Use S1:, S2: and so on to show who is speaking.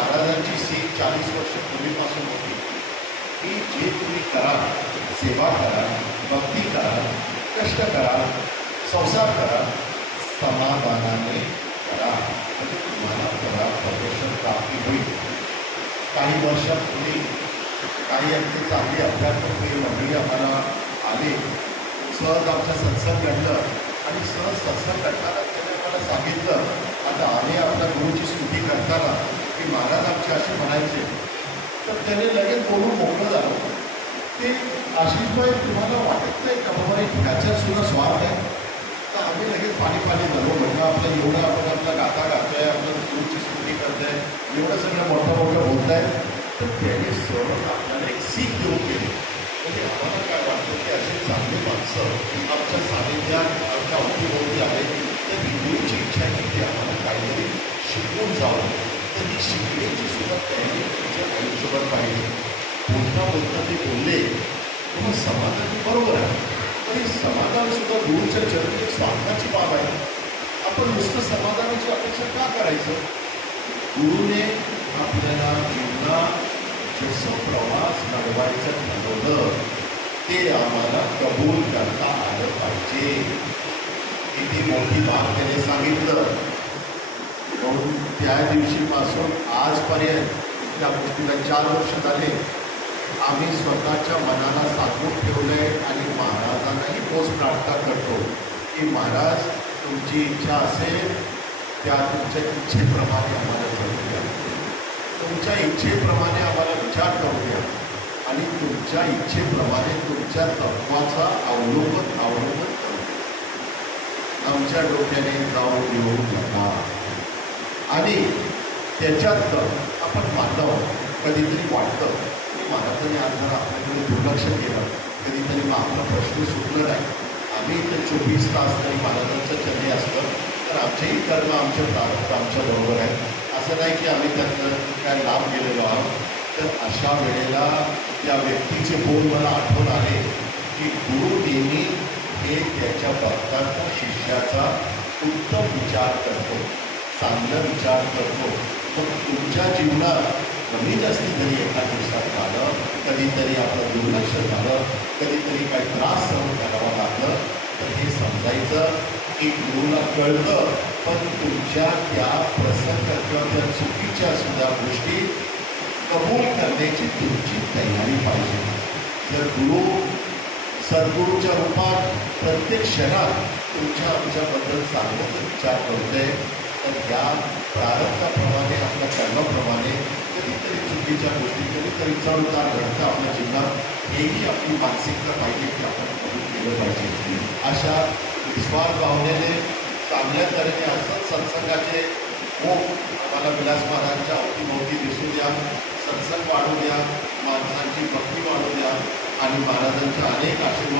S1: महाराजांची सीट चाळीस वर्ष पूर्वीपासून होती. की जे तुम्ही करा सेवा करा भक्ती करा कष्ट करा संसार करा समाधानाने करा. म्हणजे तुम्हाला करा प्रदर्शन प्राप्ती होईल. काही वर्षापूर्वी काही अगदी चांगली अभ्यासप्रिय मंडळी आम्हाला आले. सहज आमचा सत्संग घडलं आणि सहज सत्संग घडताना त्याने मला सांगितलं आता आम्ही आपल्या गुरुची स्तुती करताना की महाराज आमचे असे म्हणायचे तर त्याने लगेच बोलून मोकळं झालं. ते आशिषभाई तुम्हाला वाटत नाही का बाबा एक ह्याच्यात सुद्धा स्वार्थ आहे? तर आम्ही लगेच पाणी पाणी झालो. म्हटलं आपलं एवढं आपण आपला गाता गातोय आपलं गुरुची स्तुती करताय एवढं सगळं मोठं मोठं बोलत आहे तर त्याने सरळ आपल्याला एक सीख देऊन गेले. म्हणजे आम्हाला काय वाटतं की असे चांगले माणसं आमच्या सानिध्यात आमच्या अवतीभोवती आहेत तर हिंदूची इच्छा आहे की ते आम्हाला काहीतरी शिकवून जावं तर ही शिकण्याची सुद्धा त्यांनी त्यांच्या आयुष्यभर पाहिजे बोलता बोलता ते बोलले तेव्हा समाधान बरोबर आहे पण हे समाधानसुद्धा गुरुच्या चरणी स्वार्थाची बाब आहे आपण नुसतं समाधानाची अपेक्षा का करायचं गुरुने आपल्याला जीवनात जसं प्रवास घडवायचं ठरवलं ते आम्हाला कबूल करता आलं पाहिजे किती मोठी बाब त्याने सांगितलं म्हणून त्या दिवशीपासून आजपर्यंत त्या गोष्टीला चार वर्ष झाले. आम्ही स्वतःच्या मनाला साधून आहे आणि महाराजांनाही तोच प्रार्थना करतो की महाराज तुमची इच्छा असेल त्या तुमच्या इच्छेप्रमाणे आम्हाला करू द्या. तुमच्या इच्छेप्रमाणे आम्हाला विचार करू द्या. आणि तुमच्या इच्छेप्रमाणे तुमच्या तत्वाचा अवलोकन अवलंबन करू आमच्या डोक्याने जाऊ देऊ द्या आणि त्याच्यात आपण मानव कधीतरी वाटतं की मानवाने आज जर आपल्याकडे दुर्लक्ष केलं. कधीतरी मग आपला प्रश्न सुटलं नाही. आम्ही इथं चोवीस तास तरी महाराजांचं चरणी असतं. तर आमचेही कर्म आमचे प्रारंभ आमच्या बरोबर आहे असं नाही की आम्ही त्यातनं काय लाभ गेलेलो आहोत. तर अशा वेळेला त्या व्यक्तीचे बोल मला आठवण आले की गुरु नेहमी हे त्याच्या भक्ताचा शिष्याचा उत्तम विचार करतो. चांगला विचार करतो. मग तुमच्या जीवनात कमी जास्ती जरी एका दिवसात झालं कधीतरी आपलं दुर्लक्ष झालं कधीतरी काही त्रास सहन करावा लागलं तर हे समजायचं की गुरुला कळतं. पण तुमच्या त्या प्रसंग किंवा त्या चुकीच्या सुद्धा गोष्टी कबूल करण्याची तुमची तयारी पाहिजे. जर गुरु सद्गुरूच्या रूपात प्रत्येक क्षणात तुमच्या आमच्याबद्दल चांगलाच विचार करतोय तर या प्रारंभाप्रमाणे आपल्या कर्माप्रमाणे कधीतरी चुकीच्या गोष्टी कधीतरी चढ उतार घडतं. आपल्या जीवनात हेही आपली मानसिकता पाहिजे की आपण केलं पाहिजे. अशा विश्वास भावनेने चांगल्या तऱ्हेने असंच सत्संगाचे ओघ आम्हाला विलास महाराजांच्या अवतीभोवती दिसू द्या. सत्संग वाढू द्या. माणसांची भक्ती वाढू द्या. आणि महाराजांच्या अनेक आशीर्वाद